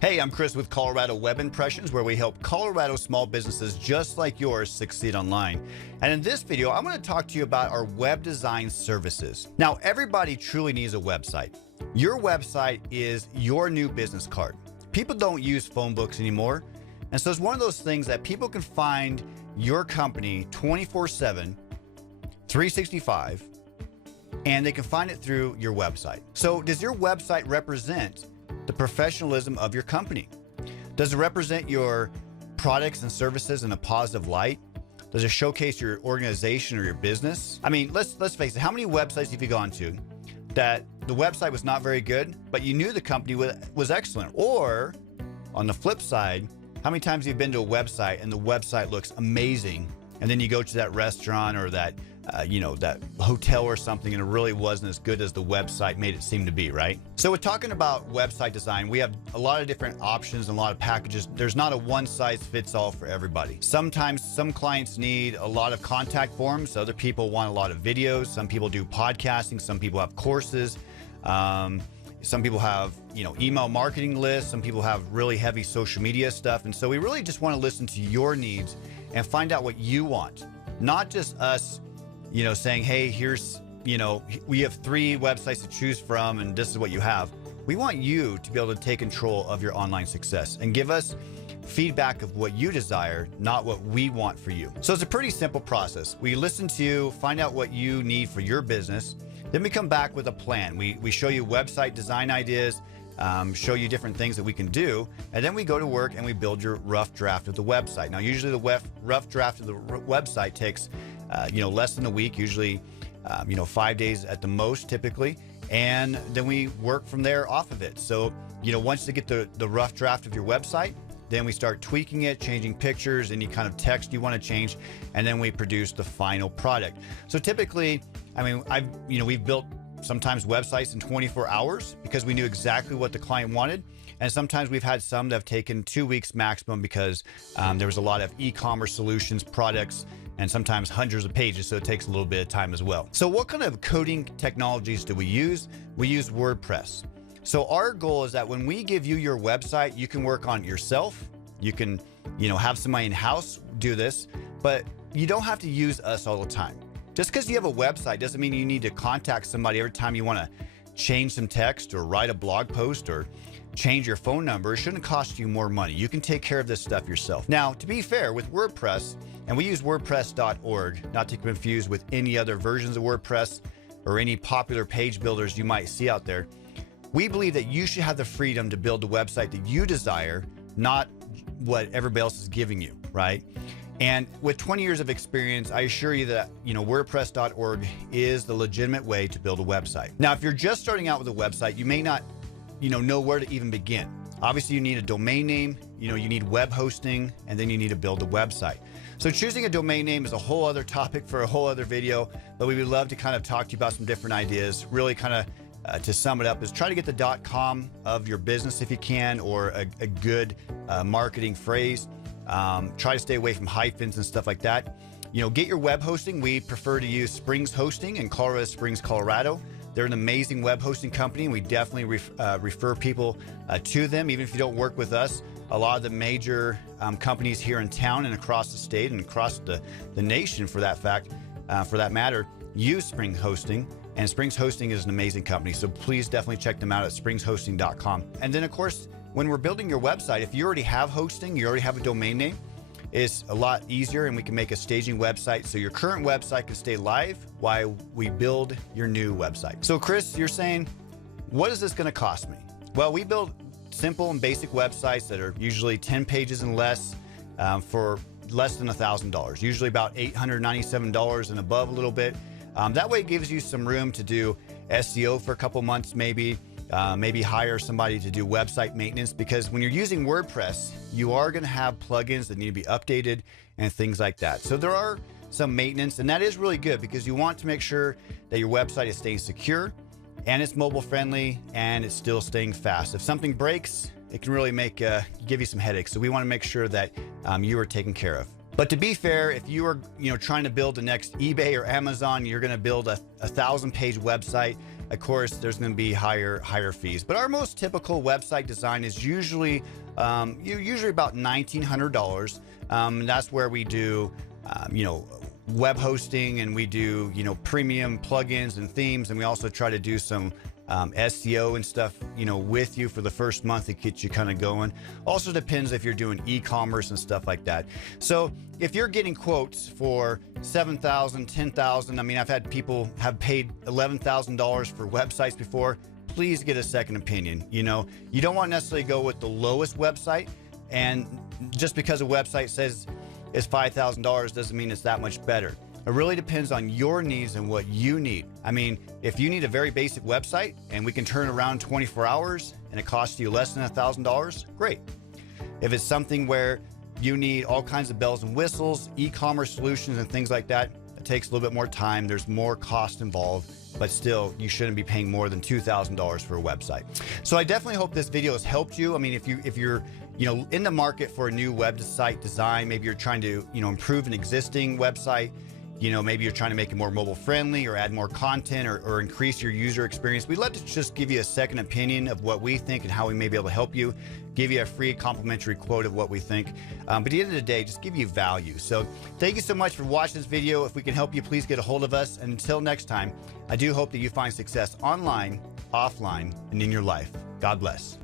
Hey, I'm Chris with Colorado Web Impressions, where we help Colorado small businesses just like yours succeed online. And in this video, I'm going to talk to you about our web design services. Now, everybody truly needs a website. Your website is your new business card. People don't use phone books anymore. And so it's one of those things that people can find your company 24/7, 365, and they can find it through your website. So does your website represent the professionalism of your company? Does it represent your products and services in a positive light? Does it showcase your organization or your business? I mean, let's face it, how many websites have you gone to that the website was not very good, but you knew the company was excellent? Or on the flip side, how many times have you been to a website and the website looks amazing, and then you go to that restaurant or that that hotel or something, and it really wasn't as good as the website made it seem to be, right? So we're talking about website design. We have a lot of different options and a lot of packages. There's not a one size fits all for everybody. Sometimes some clients need a lot of contact forms. Other people want a lot of videos. Some people do podcasting. Some people have courses. Some people have, email marketing lists. Some people have really heavy social media stuff. And so we really just want to listen to your needs and find out what you want, not just us saying, hey, here's, we have 3 websites to choose from and this is what you have. We want you to be able to take control of your online success and give us feedback of what you desire, not what we want for you. So it's a pretty simple process. We listen to you, find out what you need for your business. Then we come back with a plan. We show you website design ideas, show you different things that we can do, and then we go to work and we build your rough draft of the website. Now, usually the rough draft of the website takes less than a week, usually 5 days at the most typically, and then we work from there off of it. So once you get the rough draft of your website, then we start tweaking it, changing pictures, any kind of text you want to change, and then we produce the final product. So typically, we've built sometimes websites in 24 hours because we knew exactly what the client wanted. And sometimes we've had some that have taken 2 weeks maximum because there was a lot of e-commerce solutions, products, and sometimes hundreds of pages, so it takes a little bit of time as well. So what kind of coding technologies do we use? We use WordPress. So our goal is that when we give you your website, you can work on it yourself. You can, have somebody in-house do this, but you don't have to use us all the time. Just because you have a website doesn't mean you need to contact somebody every time you want to change some text or write a blog post or change your phone number. It shouldn't cost you more money. You can take care of this stuff yourself. Now, to be fair, with WordPress, and we use WordPress.org, not to confuse with any other versions of WordPress or any popular page builders you might see out there, we believe that you should have the freedom to build the website that you desire, not what everybody else is giving you, right? And with 20 years of experience, I assure you that, WordPress.org is the legitimate way to build a website. Now, if you're just starting out with a website, you may not, know where to even begin. Obviously, you need a domain name, you need web hosting, and then you need to build a website. So choosing a domain name is a whole other topic for a whole other video, but we would love to kind of talk to you about some different ideas. Really kind of to sum it up is try to get the .com of your business if you can, or a good marketing phrase. Try to stay away from hyphens and stuff like that. Get your web hosting. We prefer to use Springs Hosting in Colorado Springs, Colorado. They're an amazing web hosting company. We definitely refer people to them, even if you don't work with us. A lot of the major companies here in town and across the state and across the nation, for that matter, use Springs Hosting. And Springs Hosting is an amazing company. So please definitely check them out at springshosting.com. And then, of course, when we're building your website, if you already have hosting, you already have a domain name, it's a lot easier, and we can make a staging website so your current website can stay live while we build your new website. So Chris, you're saying, what is this going to cost me? Well, we build simple and basic websites that are usually 10 pages and less for less than $1,000, usually about $897 and above a little bit. That way it gives you some room to do SEO for a couple months, maybe hire somebody to do website maintenance, because when you're using WordPress, you are going to have plugins that need to be updated and things like that. So there are some maintenance, and that is really good because you want to make sure that your website is staying secure and it's mobile friendly and it's still staying fast. If something breaks, it can really give you some headaches. So we want to make sure that you are taken care of. But to be fair, if you are trying to build the next eBay or Amazon, you're going to build a 1,000-page website. Of course, there's going to be higher fees. But our most typical website design is usually about $1,900. That's where we do web hosting, and we do premium plugins and themes, and we also try to do some SEO and stuff with you for the first month to get you kind of going. Also depends if you're doing e-commerce and stuff like that. So if you're getting quotes for $7,000, $10,000, I mean, I've had people have paid $11,000 for websites before. Please get a second opinion. You don't want to necessarily go with the lowest website, and just because a website says it's $5,000 doesn't mean it's that much better. It really depends on your needs and what you need. I mean, if you need a very basic website and we can turn it around 24 hours and it costs you less than $1,000, great. If it's something where you need all kinds of bells and whistles, e-commerce solutions and things like that, it takes a little bit more time. There's more cost involved, but still, you shouldn't be paying more than $2,000 for a website. So I definitely hope this video has helped you. I mean, if you're in the market for a new website design, maybe you're trying to improve an existing website, maybe you're trying to make it more mobile friendly or add more content or increase your user experience. We'd love to just give you a second opinion of what we think and how we may be able to help you, give you a free complimentary quote of what we think. But at the end of the day, just give you value. So thank you so much for watching this video. If we can help you, please get a hold of us. And until next time, I do hope that you find success online, offline, and in your life. God bless.